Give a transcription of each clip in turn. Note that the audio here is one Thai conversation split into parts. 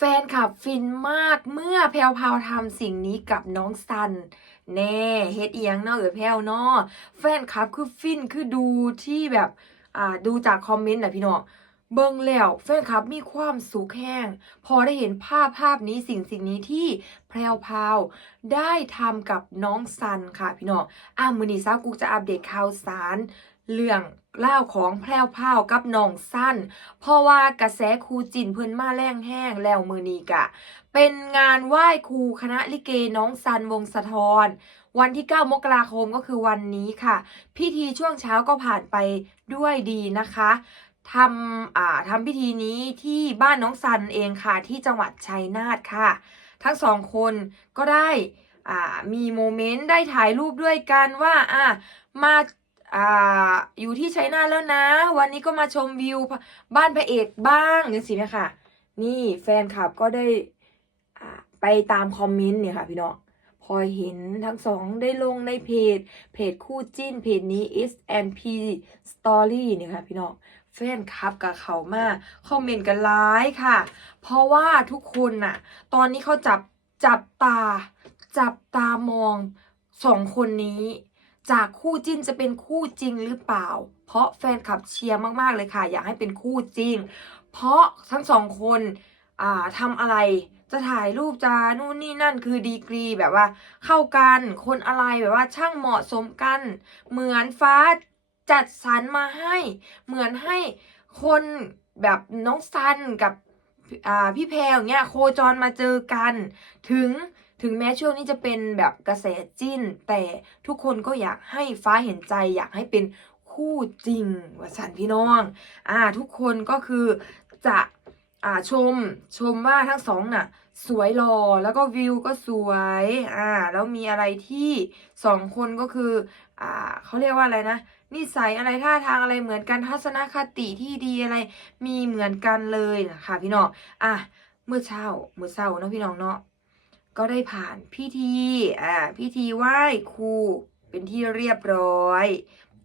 แฟนคลับฟินมากเมื่อแพลวพาวทำสิ่งนี้กับน้องซัน แน่เฮ็ดเอียงเนาะเออแพลวเนาะแฟนคลับคือฟินคือดูที่แบบอ่าดูจากคอมเมนต์นะพี่น้องเบิ่งแล้วแฟนคลับมีความสุขแห้ง พอได้เห็นภาพภาพนี้สิ่งสิ่งนี้ที่แพรวพาวได้ทำกับน้องซันค่ะพี่น้องอะมือนี้สาวกุ๊กจะอัปเดตข่าวสาร เรื่องเล่าของแพรวพาวกับน้องสั้น เพราะว่ากระแสครูจินเพิ่นมาแรงแห้งแล้วมือนีกะ เป็นงานไหว้ครูคณะลิเกน้องซันวงสะทอนวันที่ 9 มกราคมก็คือวันนี้ค่ะ พิธีช่วงเช้าก็ผ่านไปด้วยดีนะคะทำอ่าทำพิธีนี้ที่บ้านน้องซันเองค่ะที่จังหวัดชัยนาทค่ะ ทั้งสองคนก็ได้อ่ามีโมเมนต์ได้ถ่ายรูปด้วยกันว่าอะมา อ่าอยู่ที่ชัยนาทแล้วนะ วันนี้ก็มาชมวิวบ้านพระเอกบ้างอย่างสิไหมค่ะ นี่แฟนคลับก็ได้ไปตามคอมเมนต์เนี่ยค่ะพี่น้องพอเห็นทั้งสองได้ลงในเพจ เพจคู่จิ้นเพจนี้ is and p story เนี่ยค่ะพี่น้องแฟนคลับกับเขามากคอมเมนต์กันร้ายค่ะ เพราะว่าทุกคนน่ะ ตอนนี้เขาจับจับตา จับตามองสองคนนี้ จากคู่จิ้นจะเป็นคู่จริงหรือเปล่า เพราะแฟนคลับเชียร์มากๆเลยค่ะ อยากให้เป็นคู่จริง เพราะทั้งสองคนอ่าทำอะไรจะถ่ายรูปจะนู่นนี่นั่นคือดีกรีแบบว่า เข้ากันคนอะไรแบบว่าช่างเหมาะสมกัน เหมือนฟ้าจัดสรรมาให้ เหมือนให้คนแบบน้องซันกับพี่แพรอย่างเงี้ยโคจรมาเจอกัน ถึง ถึงแม้ช่วงนี้จะเป็นแบบกระแสจิ้น แต่ทุกคนก็อยากให้ฟ้าเห็นใจ อยากให้เป็นคู่จริงว่าสันพี่น้องอ่าทุกคนก็คือจะอ่าชมชมว่าทั้งสองน่ะ สวยหล่อแล้วก็วิวก็สวยอ่าแล้วมีอะไรที่สองคนก็คืออ่าเขาเรียกว่าอะไรนะนิสัยอะไรท่าทางอะไรเหมือนกันทัศนคติที่ดีอะไร มีเหมือนกันเลยนะคะพี่น้องอะเมื่อเช้าเมื่อเช้าเนาะพี่น้องเนาะ ก็ได้ผ่านพิธีอ่าพิธีไหว้ครูเป็นที่เรียบร้อย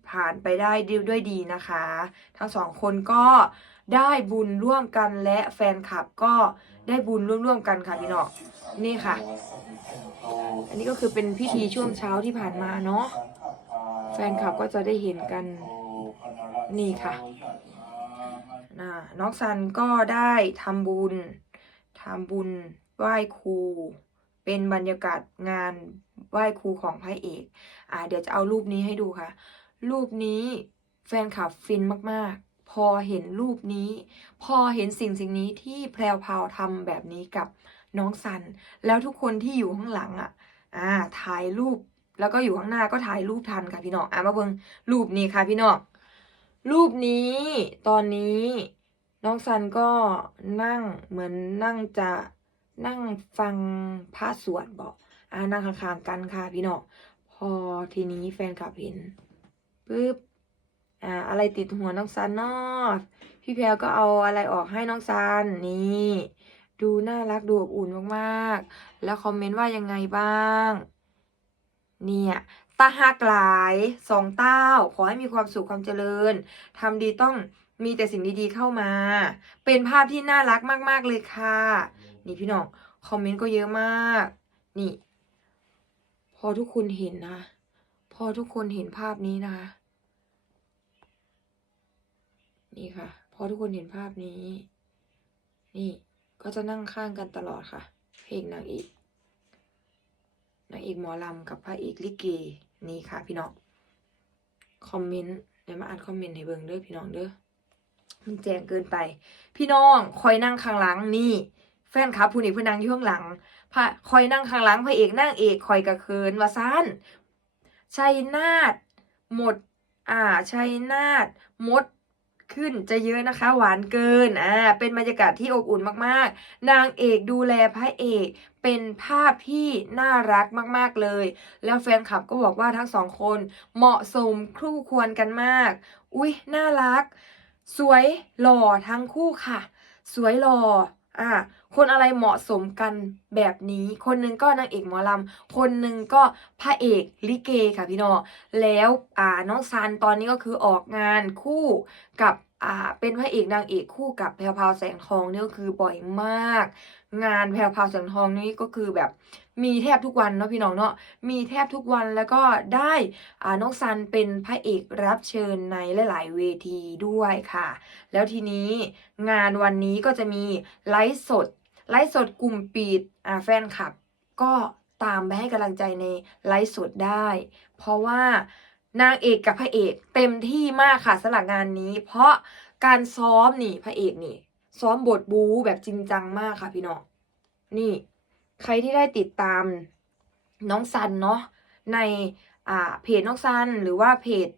ผ่านไปได้ด้วยดีนะคะ ทั้งสองคนก็ได้บุญร่วมกันและแฟนคลับก็ได้บุญร่วมๆกันค่ะพี่น้องนี่ค่ะ อันนี้ก็คือเป็นพิธีช่วงเช้าที่ผ่านมาเนาะแฟนคลับก็จะได้เห็นกันนี่ค่ะนะน้องซันก็ได้ทำบุญทำบุญไหว้ครู เป็นบรรยากาศงานไหว้ครูของพระเอก อ่า เดี๋ยวจะเอารูปนี้ให้ดูค่ะ รูปนี้แฟนคลับฟินมากๆ พอเห็นรูปนี้ พอเห็นสิ่งสิ่งนี้ที่แพรวพาวทำแบบนี้กับน้องซัน แล้วทุกคนที่อยู่ข้างหลังอะ อ่า ถ่ายรูป แล้วก็อยู่ข้างหน้าก็ถ่ายรูปทันค่ะพี่น้อง อะมาเบิ่งรูปนี้ค่ะพี่น้อง รูปนี้ตอนนี้น้องซันก็นั่งเหมือนนั่งจะ นั่งฟังพระสวดบอกอ่านั่งข้างๆกันค่ะพี่น้องพอทีนี้แฟนคลับเห็นปุ๊บอ่าอะไรติดหัวน้องซันนาะพี่แพรวก็เอาอะไรออกให้น้องซันนี่ดูน่ารักดูอบอุ่นมากๆ แล้วคอมเมนต์ว่ายังไงบ้าง เนี่ยตาหักหลายสองเต้า ขอให้มีความสุขความเจริญทำดีต้องมีแต่สิ่งดีๆเข้ามา เป็นภาพที่น่ารักมาก ๆ เลยค่ะ นี่พี่น้องคอมเมนต์ก็เยอะมาก นี่ พอทุกคนเห็นนะ พอทุกคนเห็นภาพนี้นะคะ นี่ค่ะ พอทุกคนเห็นภาพนี้ นี่ก็จะนั่งข้างกันตลอดค่ะเพลงนางเอกนางเอกหมอลำกับพระเอกลิเกนี่ค่ะ พี่น้องคอมเมนต์เดี๋ยวมาอ่านคอมเมนต์ให้เบิ่งเด้อพี่น้องเด้อมันแจงเกินไป พี่น้องคอยนั่งข้างหลังนี่ แฟนคลับผู้นี้เพื่อนนั่งอยู่ข้างหลังพระคอยนั่งข้างหลังพระเอกนั่งเอกคอยกระเคินว่าซ่านชัยนาทหมด อ่าชัยนาทมดขึ้นจะเยอะนะคะ หวานเกินอ่าเป็นบรรยากาศที่อบอุ่นมากๆ นางเอกดูแลพระเอกเป็นภาพที่น่ารักมากๆเลย แล้วแฟนคลับก็บอกว่าทั้งสองคนเหมาะสมคู่ควรกันมาก อุ้ยน่ารัก สวยหล่อทั้งคู่ค่ะ สวยหล่อ อ่า คนอะไรเหมาะสมกันแบบนี้ คนหนึ่งก็นางเอกหมอลำ คนหนึ่งก็พระเอกลิเกค่ะพี่น้องแล้วอ่าน้องซันตอนนี้ก็คือออกงานคู่กับอ่าเป็นพระเอกนางเอกคู่กับแพรวพาวแสงทองนี่ก็คือบ่อยมาก งานแพรวพาวแสงทองนี่ก็คือแบบมีแทบทุกวันเนาะพี่น้องเนาะมีแทบทุกวันแล้วก็ได้อ่าน้องซันเป็นพระเอกรับเชิญในหลาย ๆ เวทีด้วยค่ะ แล้วทีนี้งานวันนี้ก็จะมีไลฟ์สดไลฟ์สดกลุ่มปิดอ่าแฟนคลับ ก็ตามไปให้กำลังใจในไลฟ์สดได้ เพราะว่านางเอกกับพระเอกเต็มที่มากค่ะสำหรับงานนี้ เพราะการซ้อมนี่พระเอกนี่ ซ้อมบทบู๊แบบจริงจังมากค่ะพี่น้องนี่ ใครที่ได้ติดตามน้องซันเนาะในอ่าเพจน้องซันหรือว่าเพจ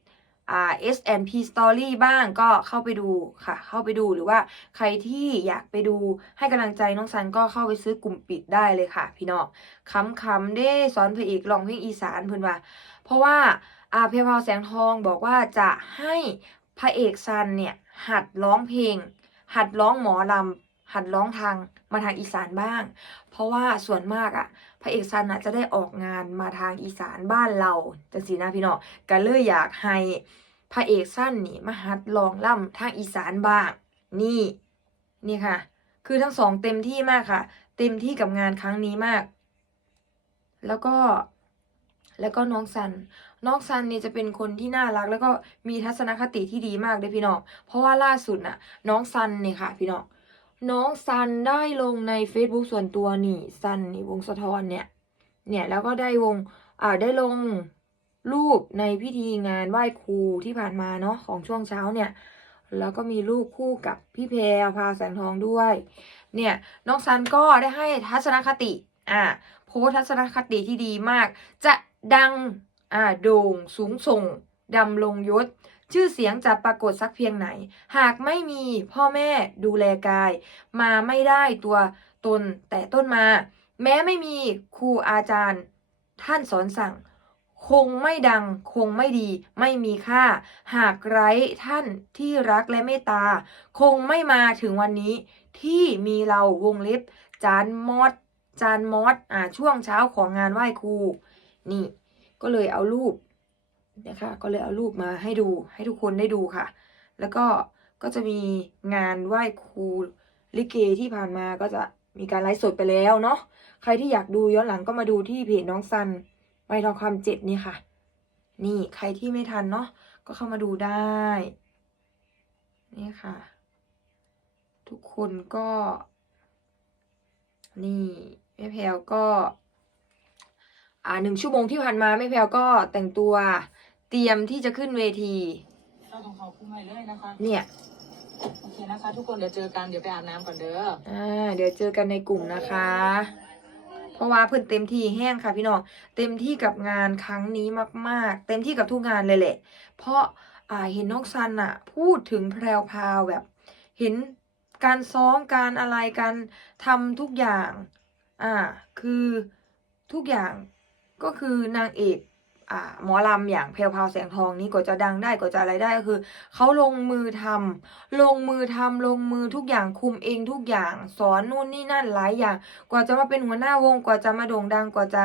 อ่า S&P Story บ้างก็เข้าไปดูค่ะ เข้าไปดูหรือว่าใครที่อยากไปดูให้กำลังใจน้องซันก็เข้าไปซื้อกลุ่มปิดได้เลยค่ะ พี่น้องคำๆเด้สอนพระเอกร้องเพลงอีสานเพิ่นว่า เพราะว่าอาเพรวพาวแสงทองบอกว่าจะให้พระเอกซันเนี่ยหัดร้องเพลง หัดร้องหมอลำหัดร้องทางมาทางอีสานบ้าง เพราะว่าส่วนมากอะพระเอกซันอะจะได้ออกงานมาทางอีสานบ้านเราจังสีนะพี่น้องก็เลยอยากให้พระเอกสั้นนี่มาหัดลองล่ำทางอีสานบ้าง นี่นี่ค่ะ คือทั้งสองเต็มที่มากค่ะ เต็มที่กับงานครั้งนี้มาก แล้วก็ แล้วก็น้องซัน น้องซันเนี่ยจะเป็นคนที่น่ารัก แล้วก็มีทัศนคติที่ดีมากเลยพี่น้อง เพราะว่าล่าสุดน่ะ น้องซันเนี่ยค่ะ พี่น้อง น้องซันได้ลงใน Facebook ส่วนตัวนี่ซันนี่วงสะท้อนเนี่ย เนี่ยแล้วก็ได้วง อ่าได้ลงรูปในพิธีงานไหว้ครูที่ผ่านมาเนาะของช่วงเช้าเนี่ย แล้วก็มีรูปคู่กับพี่แพรพาแสงทองด้วย เนี่ยน้องซันก็ได้ให้ทัศนคติ อ่าโพสทัศนคติที่ดีมาก จะดังอ่าโด่งสูงส่งดำลงยศ ชื่อเสียงจะปรากฏสักเพียงไหน หากไม่มีพ่อแม่ดูแลกาย มาไม่ได้ตัวตนแต่ต้นมา แม้ไม่มีครูอาจารย์ ท่านสอนสั่ง คงไม่ดังคงไม่ดี ไม่มีค่า หากไร้ท่านที่รักและเมตตา คงไม่มาถึงวันนี้ ที่มีเราวงเล็บจานมอด จานมอดอ่าช่วงเช้าของงานไหว้ครู นี่ ก็เลยเอารูปนะคะก็เลยเอารูปมาให้ดูให้ทุกคนได้ดูค่ะ แล้วก็ก็จะมีงานไหว้ครูลิเกที่ผ่านมาก็จะมีการไลฟ์สดไปแล้วเนาะใครที่อยากดูย้อนหลังก็มาดูที่เพจน้องซันใบทองคำเจ็ดนี่ค่ะ นี่ใครที่ไม่ทันเนาะก็เข้ามาดูได้ นี่ค่ะ ทุกคนก็ นี่ แม่แพลวก็ อ่าหนึ่งชั่วโมงที่ผ่านมาแม่แพลวก็แต่งตัวเตรียมที่จะขึ้นเวทีเราต้องขอบคุณใหม่เลยนะคะ เนี่ย โอเคนะคะ ทุกคนเดี๋ยวเจอกันเดี๋ยวไปอาบน้ำก่อนเด้อ อ่า เดี๋ยวเจอกันในกลุ่มนะคะ เพราะว่าเพิ่นเต็มที่แห้งค่ะ พี่น้อง เต็มที่กับงานครั้งนี้มาก ๆ เต็มที่กับทุกงานเลยแหละ เพราะอ่าเห็นน้องซันอะพูดถึงแพรวพราวแบบ เห็นการซ้อมการอะไรการทำทุกอย่าง อ่า คือทุกอย่างก็คือนางเอกอ่าหมอลำอย่างแพรวพาวแสงทองนี้กว่าจะดังได้กว่าจะอะไรได้ก็คือเขาลงมือทำลงมือทำลงมือทุกอย่างคุมเองทุกอย่างสอนนู่นนี่นั่นหลายอย่าง กว่าจะมาเป็นหัวหน้าวงกว่าจะมาโด่งดังกว่าจะ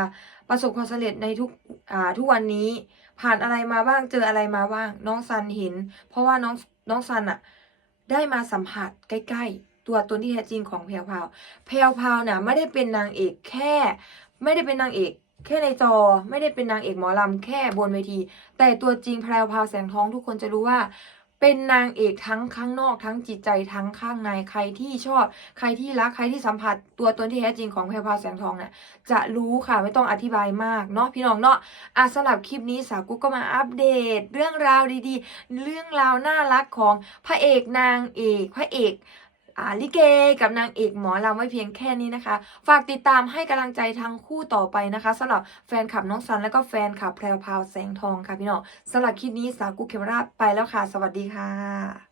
ประสบความสำเร็จในทุกอ่าทุกวันนี้ ผ่านอะไรมาบ้างเจออะไรมาบ้าง น้องซันเห็น เพราะว่าน้องน้องซันอะได้มาสัมผัสใกล้ๆ ตัวตนที่แท้จริงของแพรวพาวแพรวพาวน่ะไม่ได้เป็นนางเอกแค่ ไม่ได้เป็นนางเอก แค่ในจอ ไม่ได้เป็นนางเอกหมอลำแค่บนเวที แต่ตัวจริงแพรวพาวแสงทองทุกคนจะรู้ว่าเป็นนางเอกทั้งข้างนอกทั้งจิตใจทั้งข้างในใครที่ชอบ ใครที่รักใครที่สัมผัสตัวตนที่แท้จริงของแพรพาวแสงทองเนี่ยจะรู้ค่ะไม่ต้องอธิบายมากเนาะพี่น้องเนาะอะสำหรับคลิปนี้สาวกุ๊กก็มาอัปเดต เรื่องราวดีๆ เรื่องราวน่ารักของพระเอกนางเอกพระเอก อาลิเกกับนางเอกหมอลำไว้เพียงแค่นี้นะคะ ฝากติดตามให้กำลังใจทั้งคู่ต่อไปนะคะสำหรับแฟนคลับน้องซันและก็แฟนคลับแพรวพาวแสงทองค่ะพี่น้องสำหรับคลิปนี้สาวกุ๊กเคมราไปแล้วค่ะ สวัสดีค่ะ